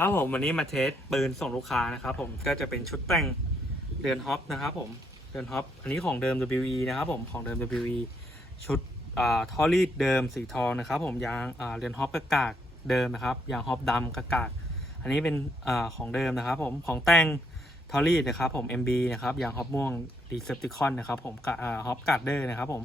ครับผมวันนี้มาเทสปืนส่งลูกค้านะครับผมก็จะเป็นชุดแต่งเรือนฮอปนะครับผมเรือนฮอปอันนี้ของเดิม WE นะครับผมของเดิม WE ชุดท่อรีดเดิมสีทองนะครับผมยางเรือนฮอปกระกากเดิมนะครับยางฮอปดำกระกากอันนี้เป็นอของเดิมนะครับผมของแต่งทอรีดนะครับผม MB นะครับยางฮอปม่วง Decepticon นะครับผมฮอปการ์เดอร์นะครับผม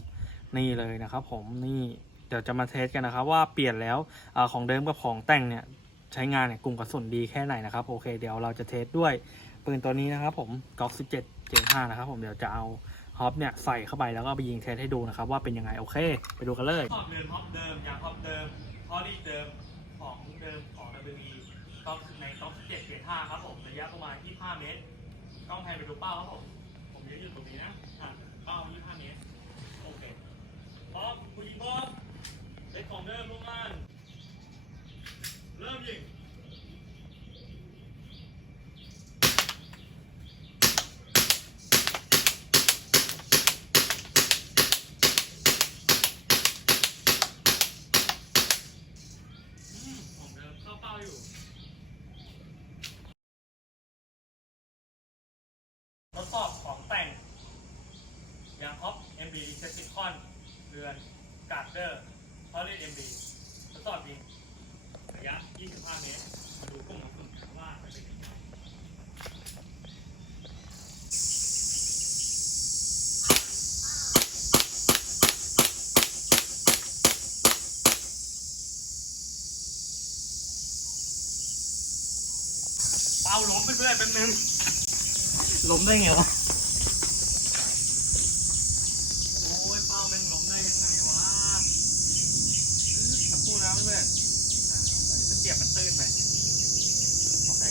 นี่เลยนะครับผมนี่เดี๋ยวจะมาเทสกันนะครับว่าเปลี่ยนแล้วอของเดิมกับของแต่งเนี่ย ใช้งานเนี่ยกลุ่มกระสุนดีแค่ไหนนะครับ โอเค เดี๋ยวเราจะเทสด้วยปืนตัวนี้นะครับผมก๊อก17 Gen 5นะครับผมเดี๋ยวจะเอาฮอปเนี่ยใส่เข้าไปแล้วก็ไปยิงเทสให้ดูนะครับ ว่าเป็นยังไงโอเค ไปดูกันเลยฮอปเดิมฮอปเดิมยางฮอปเดิมพอดีเดิมของเดิมของ WE ก๊อกในก๊อก17 Gen 5ครับผมระยะประมาณ25เมตรกล้องแพนไปดูเป้าครับผมผมยืนอยู่ตรงนี้นะอะเป้า25เมตรโอเคพร้อมผู้ยิงพร้อมเล็กของเดิมลงงาน เริ่มยิง อืมของเดิมเข้าเป้าอยู่ ทดสอบของแต่ง ยางฮอป MB เซติคอนเรือนการ์เดอ ร์พอลี MB ทดสอบยิงระยะ 25 เมตร มาดูกลุ่มของกลุ่มว่ามันเป็นยังไงเป้าล้มเพื่อนๆเป็นนึงหลมได้ไงวะ โอ้ยเป้าแม่งล้มได้ยังไงวะอื้อสักครู่นะเพื่อนๆอ่าเอาไปตะเกียบมันตื้นไปโอเค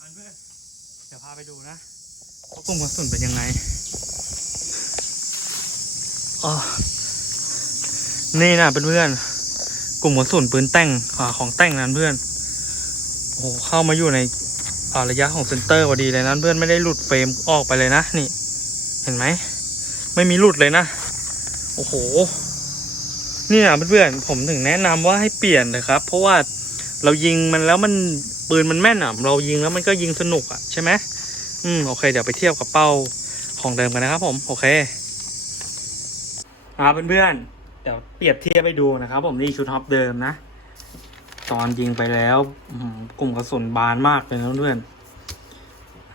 อันเพื่อนเดี๋ยวพาไปดูนะว่ากลุ่มกระสุนเป็นยังไงอ๋อ นี่นะเพื่อนๆกลุ่มกระสุนปืนแต่งของแต่งนั้นเพื่อนโอ้โหเข้ามาอยู่ในระยะของเซนเตอร์พอดีเลยนั้นเพื่อนไม่ได้หลุดเฟรมออกไปเลยนะนี่ เห็นไหมไม่มีหลุดเลยนะโอ้โหนี่นะเพื่อนๆผมถึงแนะนำว่าให้เปลี่ยนเลยครับ เพราะว่าเรายิงมันแล้วมันปืนมันแม่นอะเรายิงแล้วมันก็ยิงสนุกอะใช่ไหมอืมโอเค เดี๋ยวไปเทียบกับเป้าของเดิมกันนะครับผม โอเคอ่าเพื่อนๆ เดี๋ยวเปรียบเทียบไปดูนะครับ ผมนี่ชุดฮอปเดิมนะ ตอนยิงไปแล้วกลุ่มกระสุนบานมากเลยเพื่อน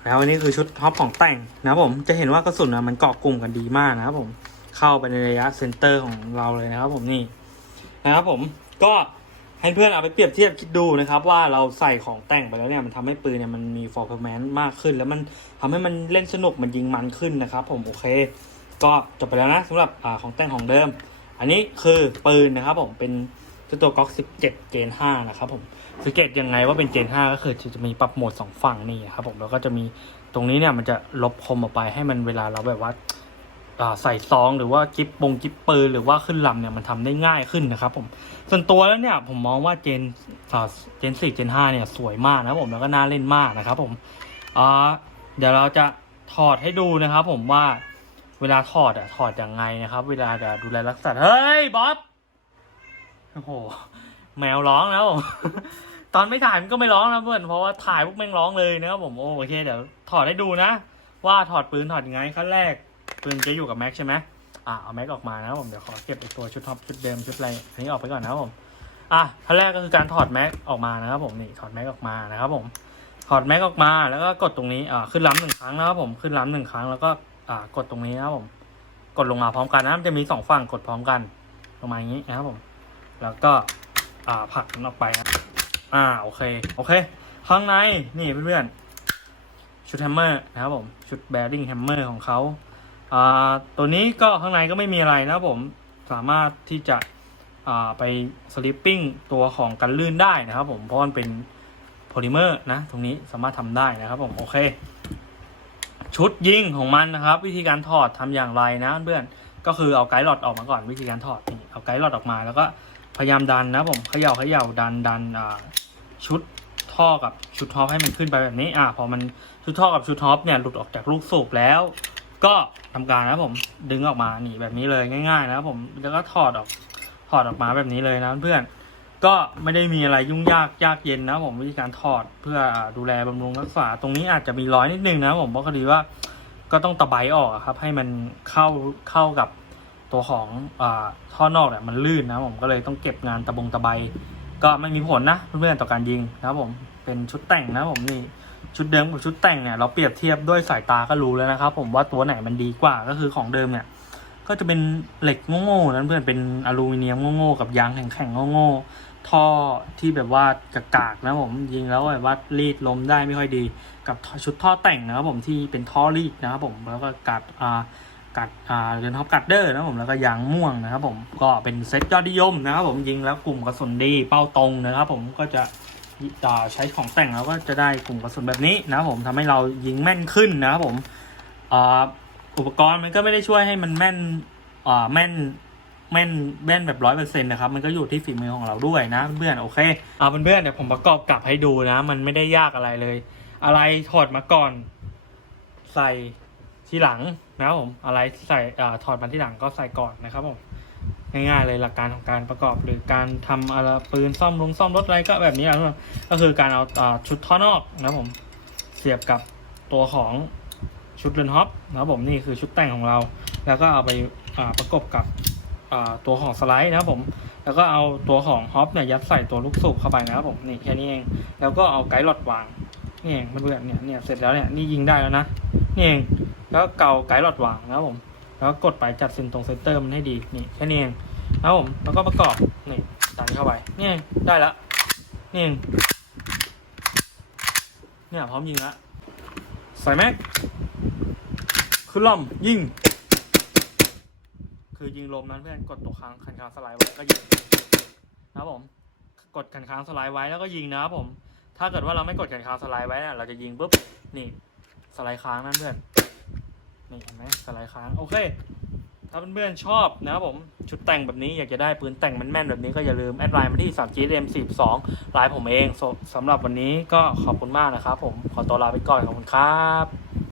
แล้วอันนี้คือชุดฮอปของแต่งนะผมจะเห็นว่ากระสุนมันเกาะกลุ่มกันดีมากนะครับผมเข้าไปในระยะเซนเตอร์ของเราเลยนะครับ ผมนี่นะครับผมก็ให้เพื่อนเอาไปเปรียบเทียบคิดดูนะครับ ว่าเราใส่ของแต่งไปแล้วเนี่ยมันทำให้ปืนเนี่ยมันมี performance มากขึ้น แล้วมันทำให้มันเล่นสนุกมันยิงมันขึ้นนะครับ ผมโอเค ก็จบไปแล้วนะสำหรับอของแต่งของเดิม อันนี้คือปืนนะครับผมเป็นตัวก๊อก17 เจน5นะครับผมสังเกตยังไงว่าเป็นเจน5ก็คือจะมีปรับโหมด 2 ฝั่งนี่ครับผมแล้วก็จะมีตรงนี้เนี่ยมันจะลบคมออกไปให้มันเวลาเราแบบว่าใส่ซองหรือว่าจิปปงจิปปืนหรือว่าขึ้นลำเนี่ยมันทำได้ง่ายขึ้นนะครับผมส่วนตัวแล้วเนี่ยผมมองว่าเจนเจน4เจน5เนี่ยสวยมากนะผมแล้วก็น่าเล่นมากนะครับผมเดี๋ยวเราจะถอดให้ดูนะครับผมว่า เวลาถอดอะถอดยังไงนะครับ เวลาจะดูแลรักษาเฮ้ยบ๊อบโอ้โหแมวร้องแล้วตอนไม่ถ่ายมันก็ไม่ร้องนะเพื่อนเพราะว่าถ่ายพวกแม่งร้องเลยนะครับผมโอเคเดี๋ยวถอดให้ดูนะ ว่าถอดปืนถอดยังไงขั้นแรกปืนจะอยู่กับแม็กใช่ไหมอะเอาแม็กออกมานะครับผมเดี๋ยวขอเก็บไอตัวชุดท็อปชุดเดิมชุดอะไรอันนี้ออกไปก่อนนะครับผมอะขั้นแรกก็คือการถอดแม็กออกมานะครับผมนี่ถอดแม็กออกมานะครับผมถอดแม็กออกมาแล้วก็กดตรงนี้อ่าขึ้นล้ำหนึ่งครั้งนะครับผมขึ้นล้ำหนึ่งครั้งแล้วก็ อ่ากดตรงนี้นะครับผม กดลงมาพร้อมกันนะมันจะมีสองฝั่งกดพร้อมกันลงมาอย่างนี้นะครับผม แล้วก็อ่าผลักมันออกไปนะอ่าโอเคโอเค ข้างในนี่เพื่อนๆชุดแฮมเมอร์นะครับผมชุดแบริ่งแฮมเมอร์ของเขาอ่าตัวนี้ก็ข้างในก็ไม่มีอะไรนะครับผมสามารถที่จะอ่าไปสลิปปิ้งตัวของกันลื่นได้นะครับผมเพราะมันเป็นโพลิเมอร์นะตรงนี้สามารถทำได้นะครับผมโอเค ชุดยิงของมันนะครับ วิธีการถอดทำอย่างไรนะเพื่อนก็คือเอาไกด์หลอดออกมาก่อนวิธีการถอดนี่เอาไกด์หลอดออกมาแล้วก็พยายามดันนะผมเขย่าเขย่าดันดันชุดท่อกับชุดท็อปให้มันขึ้นไปแบบนี้อ่าพอมันชุดท่อกับชุดท็อปเนี่ยหลุดออกจากลูกสูบแล้ว ก็ทำการนะผมดึงออกมานี่แบบนี้เลยง่าย ๆ นะผมแล้วก็ถอดออกถอดออกมาแบบนี้เลยนะเพื่อน ก็ไม่ได้มีอะไรยุ่งยากยากเย็นนะผมวิธีการถอดเพื่อดูแลบำรุงรักษา ตรงนี้อาจจะมีร้อยนิดนึงนะผมเพราะคดีว่าก็ต้องตะไบออกครับ ให้มันเข้าเข้ากับตัวของอท่อนอกเนี่ยมันลื่นนะผมก็เลยต้องเก็บงานตะบงตะไบก็ไม่มีผลนะเพื่อนๆต่อการยิงนะผมเป็นชุดแต่งนะผมนี่ชุดเดิมกับชุดแต่งเนี่ยเราเปรียบเทียบด้วยสายตาก็รู้แล้วนะครับ ผมว่าตัวไหนมันดีกว่าก็คือของเดิมเนี่ย ก็จะเป็นเหล็กโง่ๆนั้นเพื่อนเป็นอลูมิเนียมโง่ๆกับยางแข็งๆโง่ๆท่อที่แบบว่ากากๆนะผมยิงแล้วแบบว่ารีดลมได้ไม่ค่อยดี กับชุดท่อแต่งนะครับผมที่เป็นท่อรีดนะครับผมแล้วก็กัดอ่ากัดอ่าเรือนท็อปกัดเดอร์นะผมแล้วก็ยางม่วงนะครับผมก็เป็นเซ็ตยอดนิยมนะครับผมยิงแล้วกลุ่มกระสุนดีเป้าตรงนะครับผมก็จะอ่าใช้ของแต่งแล้วก็จะได้กลุ่มกระสุนแบบนี้นะครับผมทำให้เรายิงแม่นขึ้นนะครับผมอ่า อุปกรณ์มันก็ไม่ได้ช่วยให้มันแม่นอ่าแม่นแม่นแม่นแบบร้อยเปอร์เซ็นต์นะครับ มันก็อยู่ที่ฝีมือของเราด้วยนะเพื่อนๆโอเคเอาเพื่อนๆเดี๋ยวผมประกอบกลับให้ดูนะ มันไม่ได้ยากอะไรเลย อะไรถอดมาก่อน ใส่ทีหลังนะครับผมอะไรใส่อ่าถอดมาที่หลังก็ใส่ก่อนนะครับผมง่ายๆเลยหลักการของการประกอบหรือการทำอะไรปืนซ่อมลงซ่อมรถอะไรก็แบบนี้แหละทุกคนก็คือการเอาอ่าชุดท่อนอกนะครับผม เสียบกับตัวของ ชุดเรือนฮอปนะครับผมนี่คือชุดแต่งของเรา แล้วก็เอาไปาประกบกับตัวของสไลด์นะครับผม แล้วก็เอาตัวของฮอปเนี่ยยัดใส่ตัวลูกสูบเข้าไปนะครับผมนี่แค่นี้เอง แล้วก็เอาไกด์หลอดวางนี่เองเพื่อนๆเนี่ยเนี่ยเสร็จแล้วเนี่ยนี่ยิงได้แล้วนะนี่เองแล้วเกาไกด์หลอดวางนะครับผม แล้วก็กดไปจัดเซนตรงเซนเตอร์มันให้ดีนี่แค่นี้เองนะครับผมแล้วก็ประกอบนี่ดันเข้าไปนี่ได้ละนี่เองเนี่ยพร้อมยิงละ ใส่แม็กคือล่อมยิง คือยิงลมนั้นเพื่อนกดตัวค้างคันค้างสไลด์ไว้ก็ยิงนะครับผม กดคันค้างสไลด์ไว้แล้วก็ยิงนะครับผม ถ้าเกิดว่าเราไม่กดคันค้างสไลด์ไว้เนี่ยเราจะยิงปุ๊บนี่สไลด์ค้างนั่นเพื่อนนี่เห็นไหมสไลด์ค้างโอเค ถ้าเพื่อนๆชอบนะครับผมชุดแต่งแบบนี้อยากจะได้ปืนแต่งแม่นๆแบบนี้ก็อย่าลืมแอดไลน์มาที่ 3GM 42ไลน์ผมเองสสำหรับวันนี้ก็ขอบคุณมากนะครับผมขอตัวลาไปก่อนขอบคุณครับ